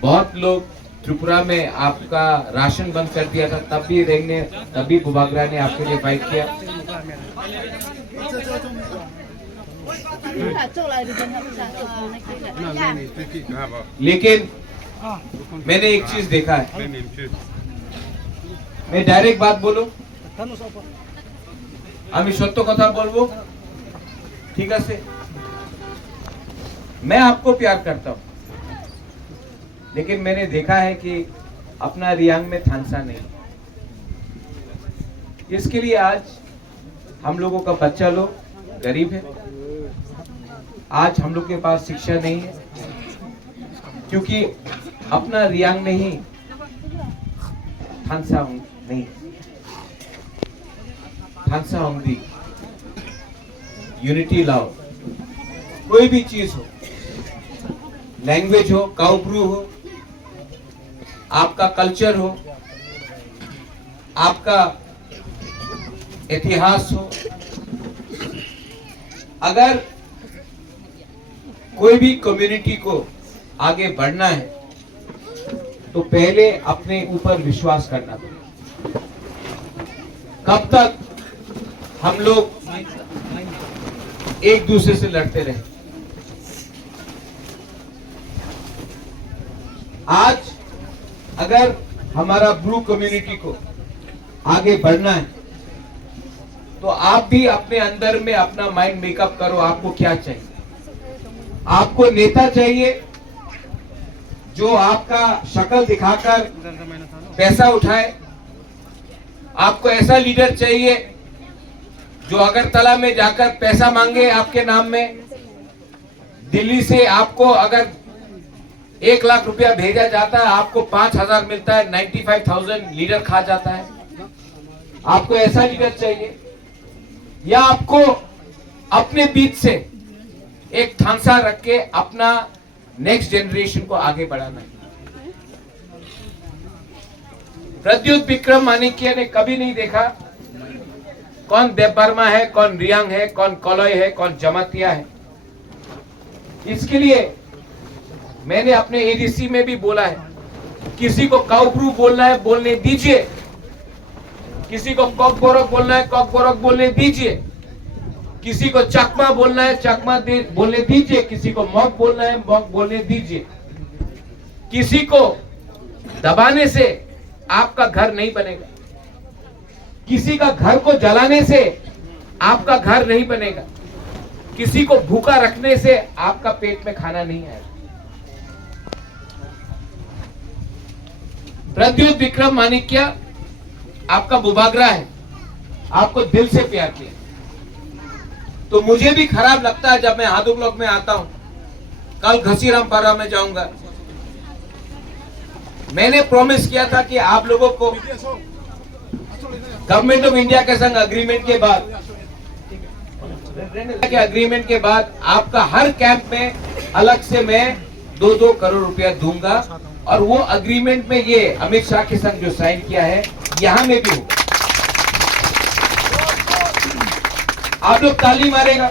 बहुत लोग त्रिपुरा में आपका राशन बंद कर दिया था, तभी बुबागरा ने आपके लिए फाइट किया। लेकिन मैंने एक चीज देखा है, मैं डायरेक्ट बात बोलूं, আমি সত্য কথা বলবো, ठीक है। मैं आपको प्यार करता हूं, लेकिन मैंने देखा है कि अपना रियांग में थानसा नहीं। इसके लिए आज हम लोगों का बच्चा लोग गरीब है, आज हम लोग के पास शिक्षा नहीं है, क्योंकि अपना रियांग में ही थानसा नहीं। थानसा होंगी, यूनिटी लाओ, कोई भी चीज हो, लैंग्वेज हो, काउब्रू हो, आपका कल्चर हो, आपका इतिहास हो, अगर कोई भी कम्युनिटी को आगे बढ़ना है तो पहले अपने ऊपर विश्वास करना पड़ेगा। कब तक हम लोग एक दूसरे से लड़ते रहे? आज अगर हमारा ब्रू कम्युनिटी को आगे बढ़ना है तो आप भी अपने अंदर में अपना माइंड मेकअप करो। आपको क्या चाहिए? आपको नेता चाहिए जो आपका शक्ल दिखाकर पैसा उठाए? आपको ऐसा लीडर चाहिए जो अगरतला में जाकर पैसा मांगे आपके नाम में? दिल्ली से आपको अगर 1 लाख रुपया भेजा जाता है, आपको 5,000 मिलता है, 95,000 लीडर खा जाता है। आपको ऐसा लीडर चाहिए, या आपको अपने बीच से एक थानसा रख के अपना नेक्स्ट जनरेशन को आगे बढ़ाना है? प्रद्युत विक्रम माणिक्य ने कभी नहीं देखा कौन देवबर्मा है, कौन रियांग है, कौन कोलोई है, कौन जमातिया है। इसके लिए मैंने अपने एडीसी में भी बोला है, किसी को काउब्रू बोलना है बोलने दीजिए, किसी को कॉकबोरक बोलना है कॉकबोरक बोलने दीजिए, किसी को चकमा बोलना है चकमा बोलने दीजिए, किसी को मॉक बोलना है मॉक बोलने दीजिए। किसी को दबाने से आपका घर नहीं बनेगा, किसी का घर को जलाने से आपका घर नहीं बनेगा, किसी को भूखा रखने से आपका पेट में खाना नहीं आएगा। प्रद्युत विक्रम माणिक्य आपका बुबागरा है, आपको दिल से प्यार किया। तो मुझे भी खराब लगता है जब मैं हादू ब्लॉक में आता हूं। कल घसीरामपारा में जाऊंगा। मैंने प्रॉमिस किया था कि आप लोगों को गवर्नमेंट ऑफ इंडिया के संग अग्रीमेंट के बाद आपका हर कैंप में अलग से मैं 2-2 करोड़ रुपया दूंगा, और वो अग्रीमेंट में ये अमित शाह के संग जो साइन किया है यहां में भी होगा। आप लोग ताली मारेगा,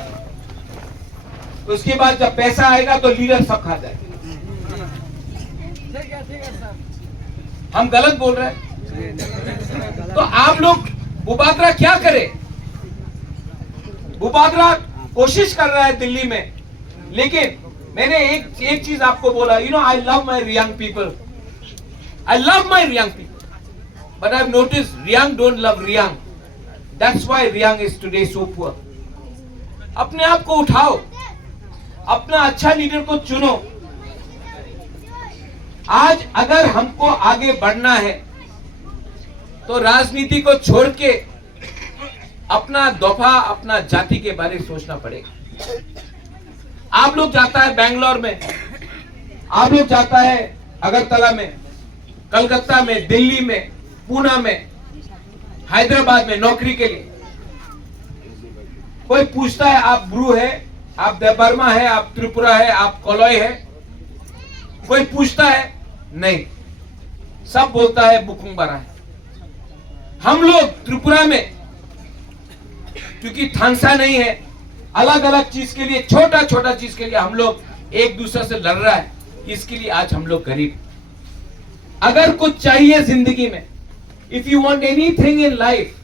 उसके बाद जब पैसा आएगा तो लीडर सब खा जाएगा। हम गलत बोल रहे हैं? तो आप लोग, बुबागरा क्या करे? बुबागरा कोशिश कर रहा है दिल्ली में, लेकिन मैंने एक चीज आपको बोला, you know, I love my Reang people, I love my Reang people, but I have noticed Reang don't love Reang. That's why Reang is today so poor. अपने आप को उठाओ, अपना अच्छा लीडर को चुनो। आज अगर हमको आगे बढ़ना है तो राजनीति को छोड़ के अपना दफा, अपना जाति के बारे में सोचना पड़ेगा। आप लोग जाता है बेंगलोर में, आप लोग जाता है अगरतला में, कलकत्ता में, दिल्ली में, पूना में, हैदराबाद में नौकरी के लिए। कोई पूछता है आप ब्रू है, आप देवबर्मा है, आप त्रिपुरा है, आप कोलोई है? कोई पूछता है? नहीं, सब बोलता है बुकुंबरा है। हम लोग त्रिपुरा में क्योंकि थानसा नहीं है, अलग अलग चीज के लिए, छोटा छोटा चीज के लिए हम लोग एक दूसरे से लड़ रहा है, इसके लिए आज हम लोग गरीब। अगर कुछ चाहिए जिंदगी में, if you want anything in life,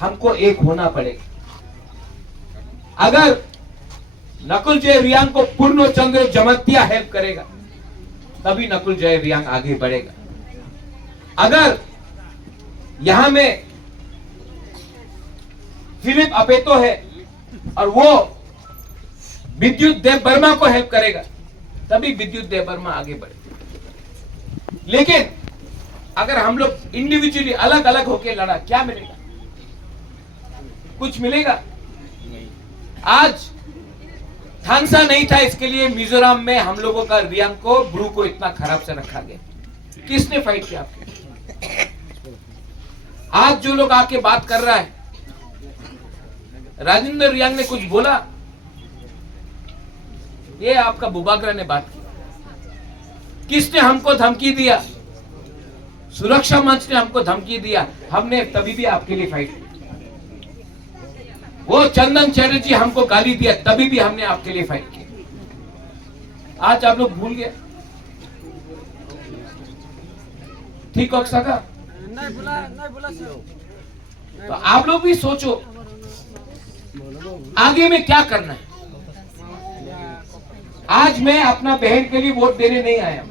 हमको एक होना पड़ेगा। अगर नकुल जय रियांग को पूर्ण चंद्र जमत्या हेल्प करेगा, तभी नकुल जय रियांग आगे बढ़ेगा। अगर यहां में फिलिप अपेतो है और वो विद्युत देव वर्मा को हेल्प करेगा, तभी विद्युत देव वर्मा आगे बढ़ेगा। लेकिन अगर हम लोग इंडिविजुअली अलग अलग होकर लड़ा, क्या मिलेगा? कुछ मिलेगा? आज थानसा नहीं था, इसके लिए मिजोरम में हम लोगों का रियांग को, ब्रू को इतना खराब से रखा गया। किसने फाइट किया आपके? आज जो लोग आके बात कर रहा है, राजेंद्र रियांग ने कुछ बोला, ये आपका बुबागरा ने बात की। किसने हमको धमकी दिया? सुरक्षा मंच ने हमको धमकी दिया, हमने तभी भी आपके लिए फाइट की। वो चंदन चैटर्जी हमको गाली दिया, तभी भी हमने आपके लिए फाइट की। आज आप लोग भूल गए? ठीक हो सका? नहीं बोला सर। तो आप लोग भी सोचो आगे में क्या करना है। आज मैं अपना बहन के लिए वोट देने नहीं आया।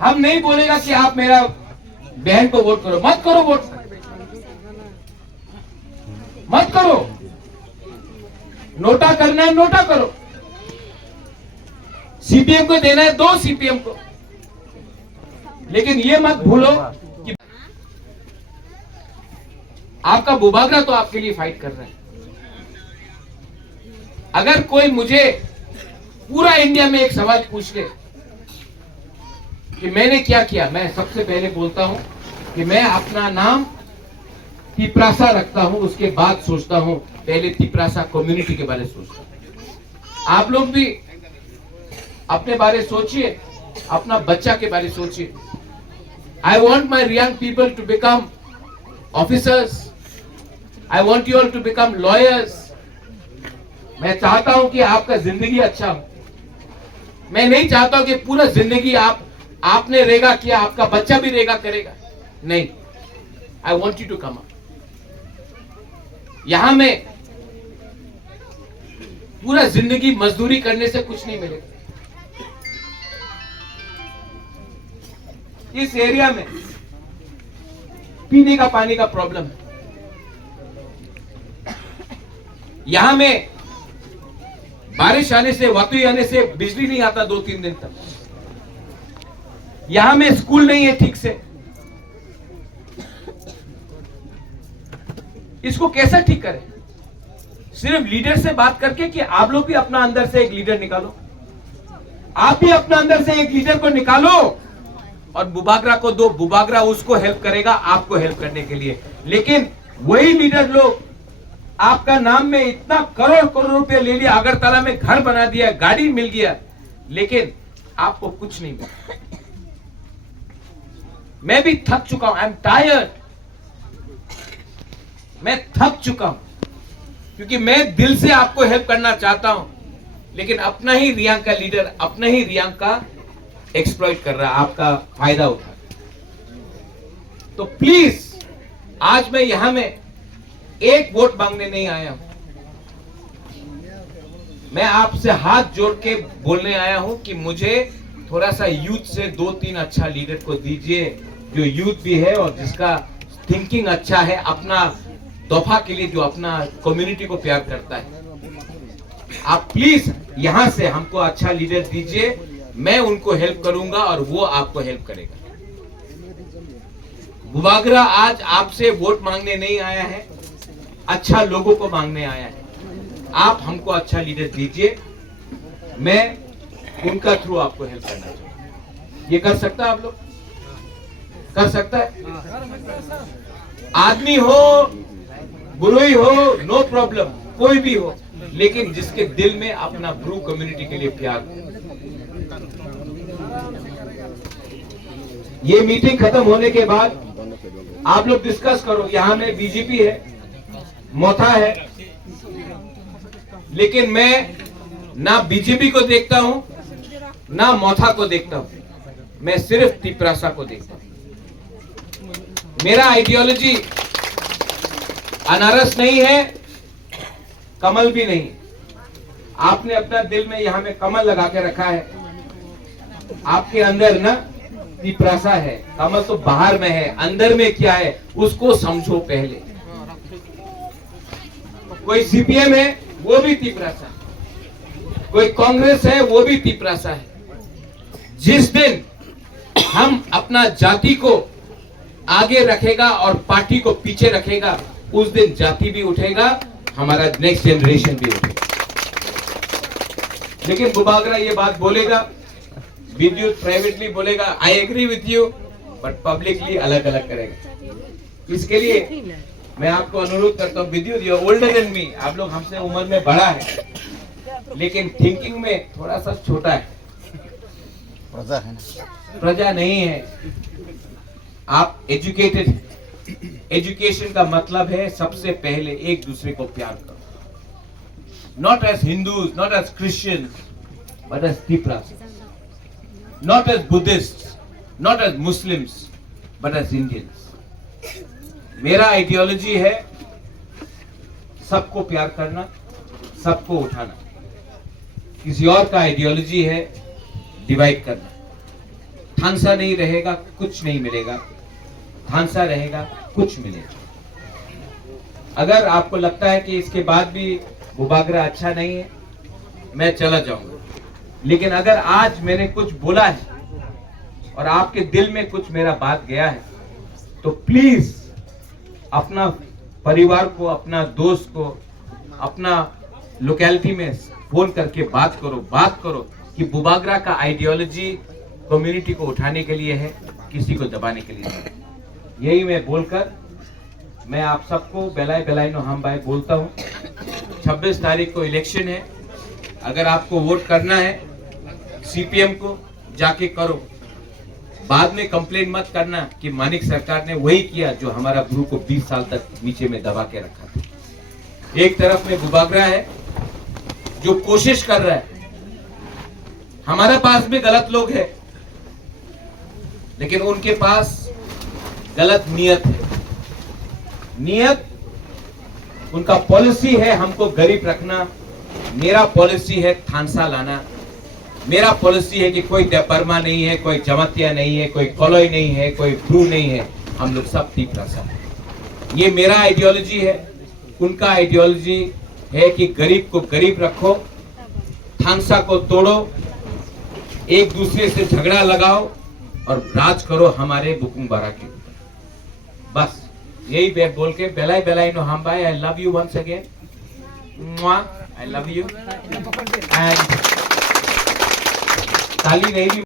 हम नहीं बोलेगा कि आप मेरा बहन को वोट करो, मत करो वोट, मत करो। नोटा करना है, नोटा करो। सीपीएम को देना है, दो सीपीएम को। लेकिन ये मत भूलो कि आपका बुबागरा तो आपके लिए फाइट कर रहा है। अगर कोई मुझे पूरा इंडिया में एक सवाल पूछ ले कि मैंने क्या किया, मैं सबसे पहले बोलता हूं कि मैं अपना नाम तिपरासा रखता हूं, उसके बाद सोचता हूं, पहले तिपरासा कम्युनिटी के बारे में सोचता हूं। आप लोग भी अपने बारे सोचिए, अपना बच्चा के बारे सोचिए। I want my young people to become officers. I want you all to become lawyers. मैं चाहता हूं कि आपका जिंदगी अच्छा हो। मैं नहीं चाहता हूं कि पूरा जिंदगी आपने रेगा किया, आपका बच्चा भी रेगा करेगा। नहीं, I want you to come up. यहां में पूरा जिंदगी मजदूरी करने से कुछ नहीं मिलेगा। इस एरिया में पीने का पानी का प्रॉब्लम है। यहां में बारिश आने से, वातुई आने से बिजली नहीं आता 2-3 दिन तक। यहां में स्कूल नहीं है ठीक से। इसको कैसा ठीक करें? सिर्फ लीडर से बात करके कि आप लोग भी अपना अंदर से एक लीडर निकालो। आप भी अपना अंदर से एक लीडर को निकालो और बुबागरा को दो। बुबागरा उसको हेल्प करेगा आपको हेल्प करने के लिए। लेकिन वही लीडर लोग आपका नाम में इतना करोड़ करोड़ रुपए ले लिया, अगरतला में घर बना दिया, गाड़ी मिल गया, लेकिन आपको कुछ नहीं मिला। मैं भी थक चुका हूं। I am tired. मैं थक चुका हूं क्योंकि मैं दिल से आपको हेल्प करना चाहता हूं, लेकिन अपना ही रियांग का लीडर, अपना ही रियांग का एक्सप्लॉइट कर रहा है, आपका फायदा उठा। तो प्लीज, आज मैं यहां में एक वोट मांगने नहीं आया हूं। मैं आपसे हाथ जोड़ के बोलने आया हूं कि मुझे थोड़ा सा यूथ से 2-3 अच्छा लीडर को दीजिए, जो यूथ भी है और जिसका थिंकिंग अच्छा है, अपना दफा के लिए, जो अपना कम्युनिटी को प्यार करता है। आप प्लीज यहां से हमको अच्छा लीडर दीजिए, मैं उनको हेल्प करूंगा और वो आपको हेल्प करेगा। बुबागरा आज आपसे वोट मांगने नहीं आया है, अच्छा लोगों को मांगने आया है। आप हमको अच्छा लीडर दीजिए, मैं उनका थ्रू आपको हेल्प करना चाहूंगा। ये कर सकता है? आप लोग कर सकता है? आदमी हो, बुरुई हो, नो प्रॉब्लम, कोई भी हो, लेकिन जिसके दिल में अपना ब्रू कम्युनिटी के लिए प्यार हो। ये मीटिंग खत्म होने के बाद आप लोग डिस्कस करो। यहां में बीजेपी है, मोथा है, लेकिन मैं ना बीजेपी को देखता हूं, ना मोथा को देखता हूं, मैं सिर्फ तिपरासा को देखता हूं। मेरा आइडियोलॉजी अनारस नहीं है, कमल भी नहीं। आपने अपना दिल में यहां में कमल लगा के रखा है, आपके अंदर ना तिपरासा है। कमल तो बाहर में है, अंदर में क्या है उसको समझो पहले। कोई सीपीएम है वो भी तिपरासा, कोई कांग्रेस है वो भी तिपरासा है। जिस दिन हम अपना जाति को आगे रखेगा और पार्टी को पीछे रखेगा, उस दिन जाति भी उठेगा, हमारा नेक्स्ट जनरेशन भी उठेगा। लेकिन बुबागरा ये बात बोलेगा, विद्युत प्राइवेटली बोलेगा I agree with you, but publicly अलग अलग करेगा। इसके लिए मैं आपको अनुरोध करता हूँ, विद्युत यू ओल्डर देन मी, आप लोग हमसे उम्र में बड़ा है लेकिन थिंकिंग में थोड़ा सा छोटा है। प्रजा है ना, प्रजा नहीं है, आप एजुकेटेड। एजुकेशन का मतलब है सबसे पहले एक दूसरे को प्यार करो, not as Hindus, not as Christians, but as Tiprasa, not as Buddhist, not as Muslims, but as Indians. मेरा आइडियोलॉजी है सबको प्यार करना, सबको उठाना। किसी और का आइडियोलॉजी है डिवाइड करना। थानसा नहीं रहेगा कुछ नहीं मिलेगा, थानसा रहेगा कुछ मिलेगा। अगर आपको लगता है कि इसके बाद भी बुबागरा अच्छा नहीं है, मैं चला जाऊंगा। लेकिन अगर आज मैंने कुछ बोला है और आपके दिल में कुछ मेरा बात गया है, तो प्लीज अपना परिवार को, अपना दोस्त को, अपना लोकेलिटी में फोन करके बात करो कि बुबागरा का आइडियोलॉजी कम्युनिटी को उठाने के लिए है, किसी को दबाने के लिए नहीं। यही मैं बोलकर मैं आप सबको बेलाई बेलाई नो हम भाई बोलता हूँ। 26 तारीख को इलेक्शन है, अगर आपको वोट करना है सीपीएम को जाके करो। बाद में कंप्लेन मत करना कि मानिक सरकार ने वही किया जो हमारा गुरु को 20 साल तक नीचे में दबा के रखा था। एक तरफ में बुबागरा है जो कोशिश कर रहा है, हमारे पास भी गलत लोग हैं लेकिन उनके पास गलत नियत है। नियत उनका पॉलिसी है हमको गरीब रखना, मेरा पॉलिसी है थानसा लाना। मेरा पॉलिसी है कि कोई देपरमा नहीं है, कोई जमातिया नहीं है, कोई कॉलोई नहीं है, कोई ब्रू नहीं है, हम लोग सब तिपरासा है। ये मेरा आइडियोलॉजी है। उनका आइडियोलॉजी है कि गरीब को गरीब रखो, थानसा को तोड़ो, एक दूसरे से झगड़ा लगाओ और राज करो हमारे बुकुंग बारा के ऊपर। बस यही बात बोल के बेलाई बेलाई नो हम भाई, I love you once again, I love you. And ताली नहीं भी